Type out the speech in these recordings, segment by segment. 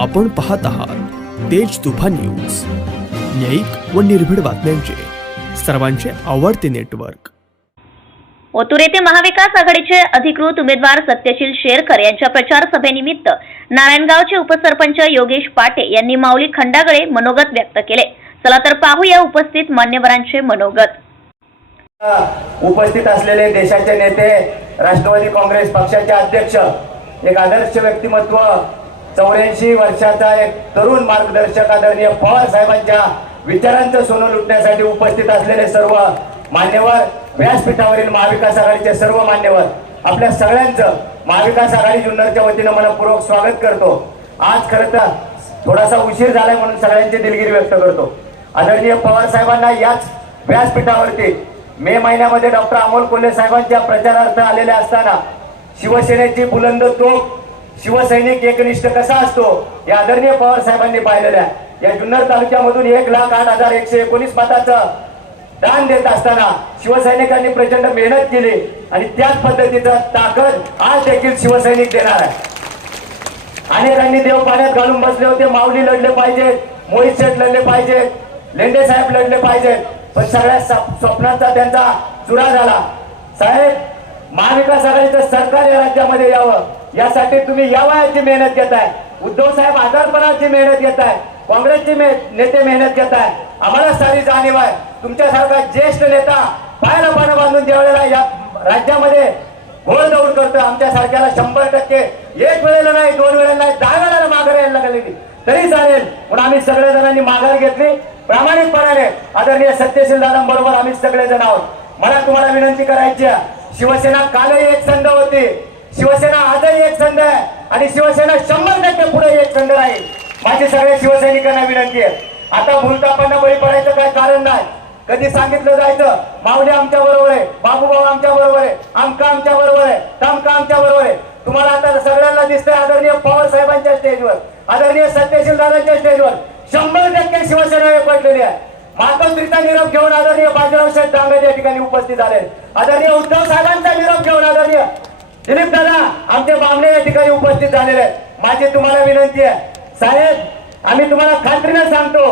आपण पाहत आहात तेज तुफान न्यूज. न्यायिक व निर्भीड बातम्यांचे. सर्वांचे आवडते नेटवर्क. ओतूर येथे महाविकास आघाडीचे अधिकृत उमेदवार सत्यशील शेरकर यांच्या प्रचार सभेनिमित्त नारायणगावचे उपसरपंच योगेश पाटे यांनी माऊली खंडागळे मनोगत व्यक्त केले. चला तर पाहूया उपस्थित मान्यवरांचे मनोगत. उपस्थित असलेले देशाचे नेते राष्ट्रवादी काँग्रेस पक्षाचे अध्यक्ष एक आदर्श व्यक्तिमत्व चौऱ्याऐंशी वर्षाचा एक तरुण मार्गदर्शक आदरणीय पवार साहेबांच्या विचारांचं सोनं लुटण्यासाठी उपस्थित असलेले सर्व मान्यवर व्यासपीठावरील महाविकास आघाडीचे सर्व मान्यवर आपल्या सगळ्यांचं महाविकास आघाडी जुन्नरच्या वतीनं मनपूर्वक स्वागत करतो. आज खरं तर थोडासा उशीर झालाय म्हणून सगळ्यांची दिलगिरी व्यक्त करतो. आदरणीय पवार साहेबांना याच व्यासपीठावरती मे महिन्यामध्ये डॉक्टर अमोल कोल्हे साहेबांच्या प्रचारार्थ आलेले असताना शिवसेनेची बुलंद तोफ शिवसैनिक एकनिष्ठ कसा असतो? हे आदरणीय पवार साहेबांनी पाहिलेलं आहे. या जुन्नर तालुक्यामधून एक लाख आठ हजार एकशे एकोणीस मताचं दान देत असताना शिवसैनिकांनी प्रचंड मेहनत केली आणि त्याच पद्धतीचं ताकद आज देखील शिवसैनिक देणार आहे. अनेकांनी देव पाण्यात घालून बसले होते. माऊली लढले पाहिजेत मोहित शेठ लढले पाहिजेत लेंडे साहेब लढले पाहिजेत. पण सगळ्या स्वप्नांचा त्यांचा चुरा झाला. साहेब महाविकास आघाडीचं सरकार या राज्यामध्ये यावं. यासाठी तुम्ही या वयाची मेहनत घेताय. उद्धव साहेब आजारपणाची मेहनत घेताय. काँग्रेसचे नेते मेहनत घेताय. आम्हाला सारी जाणीव आहे. तुमच्यासारखा ज्येष्ठ नेता पायाला पानं बांधून ज्यावेळेला या राज्यामध्ये घोळ दौड करतो आमच्या सारख्याला शंभर टक्के एक वेळेला नाही दोन वेळेला नाही दहा वेळेला माघार यायला लागलेली. तरी चालेल. पण आम्ही सगळ्या जणांनी माघार घेतली. प्रामाणिकपणाने आदरणीय सत्यशील दादांबरोबर आम्ही सगळेजण आहोत. मला तुम्हाला विनंती करायची आहे. शिवसेना कालही एक संघ होती. शिवसेना आजही एक संघ आहे आणि शिवसेना शंभर टक्के पुढे एक संघ राहील. माझी सगळ्या शिवसैनिकांना विनंती आहे. आता भूलतापांना बळी पडायचं काय कारण नाही. कधी सांगितलं जायचं माऊली आमच्या बरोबर आहे बाबूभाऊ आमच्या बरोबर आहे आमका आमच्या बरोबर आहे तमका आमच्या बरोबर आहे. तुम्हाला आता सगळ्यांना दिसतंय आदरणीय पवार साहेबांच्या स्टेजवर आदरणीय सत्यशील दादांच्या स्टेजवर. शंभर टक्के शिवसेना पडलेली आहे. मातोश्रीचा निरोप घेऊन आदरणीय बाजीराव शेठ डांगे या ठिकाणी उपस्थित झाले. आदरणीय उद्धव साहेबांचा निरोप घेऊन आदरणीय दिलीप दादा आमचे बांगडे या ठिकाणी उपस्थित झालेले आहेत. माझी तुम्हाला विनंती आहे. साहेब आम्ही तुम्हाला खात्रीने सांगतो.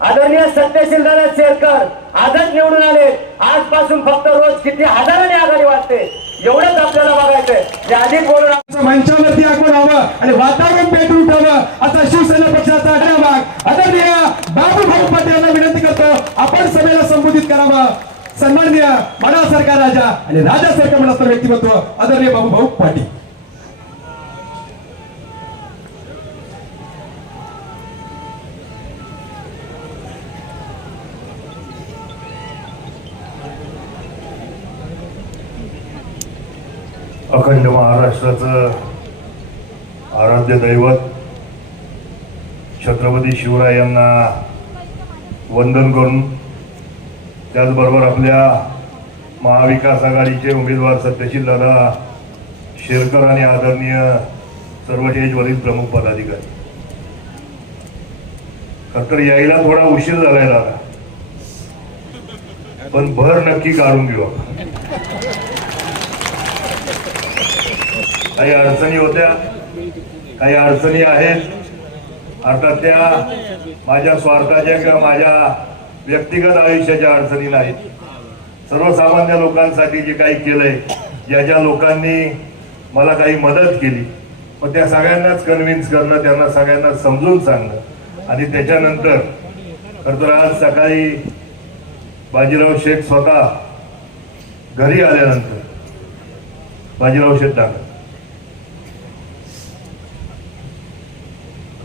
आदरणीय सत्यशील दादा शेरकर आजच निवडून आले. आजपासून फक्त रोज किती हजाराने आघाडी वाटते एवढंच आपल्याला बघायचंय. हे अधिक बोलून मंचावरती आपण हवं आणि वातावरण पेटून ठेवलं असा शिवसेना पक्षाचा आग्रह भाग आदरणीय बाबू भाऊ पाटील यांना विनंती करतो आपण सभेला संबोधित करावं. सन्माननीय मनासारखा राजा आणि राजासारखं म्हणा व्यक्तिमत्व आदरणीय बाबू भाऊ पाटील अखंड महाराष्ट्राचं आराध्य दैवत छत्रपती शिवराय यांना वंदन करून त्याचबरोबर आपल्या महाविकास आघाडीचे उमेदवार सत्यशील दादा शेरकर आणि आदरणीय सर्व स्टेजवरील प्रमुख पदाधिकारी. खर तर यायला थोडा उशीर झालाय दादा. पण भर नक्की काढून घेऊ आपण. काही अडचणी होत्या काही अडचणी आहेत. अर्थात त्या माझ्या स्वार्थाच्या किंवा माझ्या व्यक्तिगत आयुष्याच्या अडचणी नाहीत. सर्वसामान्य लोकांसाठी जे काही केलंय ज्या ज्या लोकांनी मला काही मदत केली मग त्या सगळ्यांनाच कन्व्हिन्स करणं त्यांना सगळ्यांना समजून सांगणं आणि त्याच्यानंतर खरं तर आज सकाळी बाजीराव शेठ स्वतः घरी आल्यानंतर बाजीराव शेठ टाकत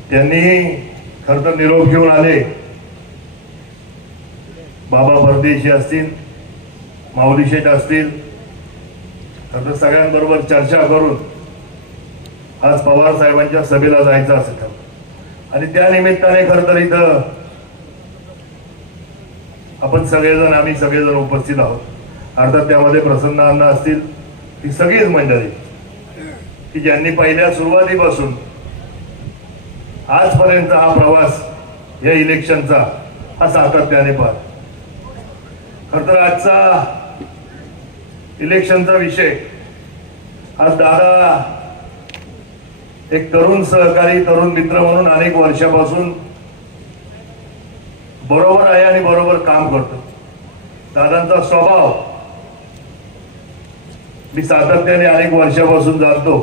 त्यांनी खर तर निरोप घेऊन आले. बाबा परदेशी असतील माऊली शेठ असतील तर सगळ्यांबरोबर चर्चा करून आज पवार साहेबांच्या सभेला जायचं असं ठरलं आणि त्या निमित्ताने खर तर इथं आपण सगळेजण आम्ही सगळेजण उपस्थित आहोत. अर्थात त्यामध्ये प्रसन्न अन्न असतील ती सगळीच मंडळी. की ज्यांनी पहिल्या सुरुवातीपासून आजपर्यंत हा प्रवास या इलेक्शनचा हा सातत्याने पाहतो खर तर आजचा इलेक्शनचा विषय. आज दादा एक तरुण सहकारी तरुण मित्र म्हणून अनेक वर्षापासून बरोबर आहे आणि बरोबर काम करतो. दादांचा स्वभाव मी सातत्याने अनेक वर्षापासून जाणतो.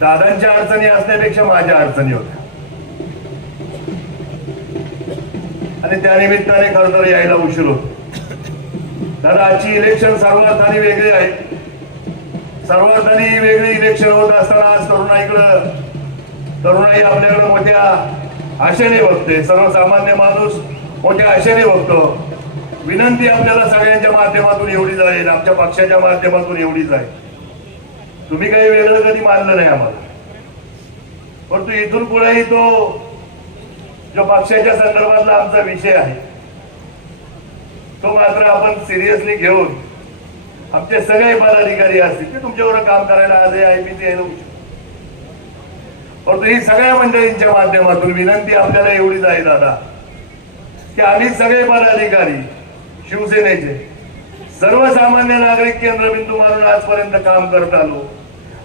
दादांच्या अडचणी असण्यापेक्षा माझ्या अडचणी होत्या. आणि त्या निमित्ताने खर तर यायला उशीर होतो. दादा आजची इलेक्शन सर्वार्थाने वेगळी आहे. सर्वार्थाने ही वेगळी इलेक्शन होत असताना आज तरुणाईकडं तरुणाई आपल्याकडं मोठ्या आशेने बघते. सर्वसामान्य माणूस मोठ्या आशेने बघतो. विनंती आपल्याला सगळ्यांच्या माध्यमातून एवढीच आहे आमच्या पक्षाच्या माध्यमातून एवढीच आहे. तुम्ही काही वेगळं कधी मानलं नाही आम्हाला. परंतु इथून पुढेही तो जो पक्षाच्या संदर्भातला आमचा विषय आहे तो मात्र आपण सिरियसली घेऊन आमचे सगळे पदाधिकारी असतील ते तुमच्यावर काम करायला आज आयपीसी यायला उशीर. परंतु ही सगळ्या मंडळींच्या माध्यमातून विनंती आपल्याला एवढीच आहे दादा की आम्ही सगळे पदाधिकारी शिवसेनेचे सर्वसामान्य नागरिक केंद्रबिंदू मानून आजपर्यंत काम करत आलो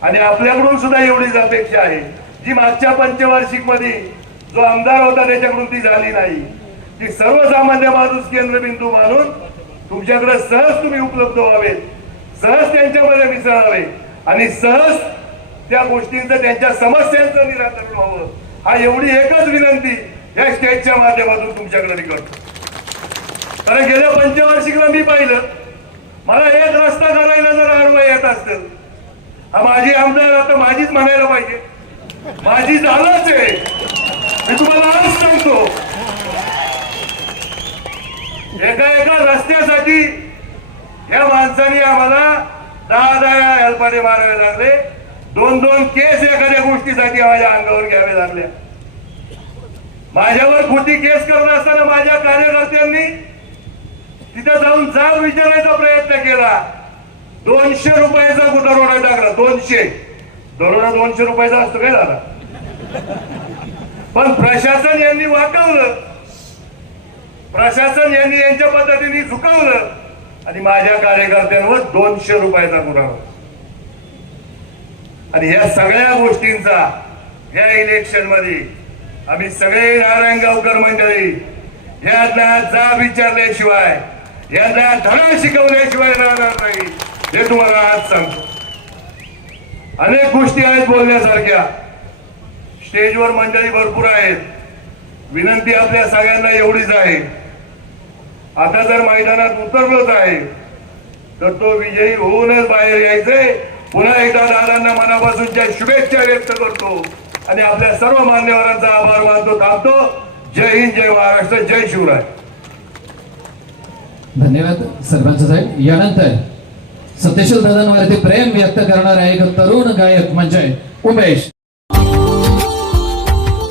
आणि आपल्याकडून सुद्धा एवढीच अपेक्षा आहे जी मागच्या पंचवार्षिकमध्ये जो आमदार होता त्याच्याकडून ती झाली नाही. ती सर्वसामान्य माणूस केंद्रबिंदू मानून तुमच्याकडे सहज तुम्ही उपलब्ध व्हावे. सहज त्यांच्यामध्ये मिसळावे. आणि सहज त्या गोष्टींचं त्यांच्या समस्यांचं निराकरण व्हावं. हा एवढी एकच विनंती या स्टेजच्या माध्यमातून तुमच्याकडे मी करतो. कारण गेल्या पंचवार्षिकला मी पाहिलं मला एक रस्ता करायला जर आडवं येत असतं हा माझी आमदार आता माझीच म्हणायला पाहिजे. माझी झालंच आहे. मी तुम्हाला आज सांगतो. एका एका रस्त्यासाठी या माणसाने आम्हाला दहा दहा हेल्पाने मारावे लागले. दोन दोन केस एखाद्या गोष्टीसाठी माझ्या अंगावर घ्यावे लागल्या माझ्यावर खोटी केस करत असताना माझ्या कार्यकर्त्यांनी तिथे जाऊन जाब विचारायचा प्रयत्न केला. दोनशे रुपयाचा दरोडा टाकला. दोनशे. दरोडा दोनशे रुपयाचा असतो काय झाला पण प्रशासन यांनी वाकवलं. प्रशासन यांनी यांच्या पद्धतीने झुकवलं. आणि माझ्या कार्यकर्त्यांवर दोनशे रुपयाचा पुरावा आणि या सगळ्या गोष्टींचा या इलेक्शनमध्ये आम्ही सगळे नारायणगावकर मंडळी यांना जा विचारल्याशिवाय यांना धडा शिकवल्याशिवाय राहणार नाही हे तुम्हाला आज सांगतो. अनेक गोष्टी आहेत बोलण्यासारख्या. स्टेजवर मंडळी भरपूर आहेत. विनंती आपल्या सगळ्यांना एवढीच आहे. आता जर मैदानात उतरलोच आहे तर तो विजयी होऊनच बाहेर यायचे. पुन्हा एकदा दादांना मनापासूनच्या शुभेच्छा व्यक्त करतो. आणि आपल्या सर्व मान्यवरांचा आभार मानतो थांबतो. जय हिंद जय महाराष्ट्र जय शिवराय. धन्यवाद सरपंच साहेब. यानंतर सत्यशील दादांवरती प्रेम व्यक्त करणारा एक तरुण गायक म्हणजे उमेश.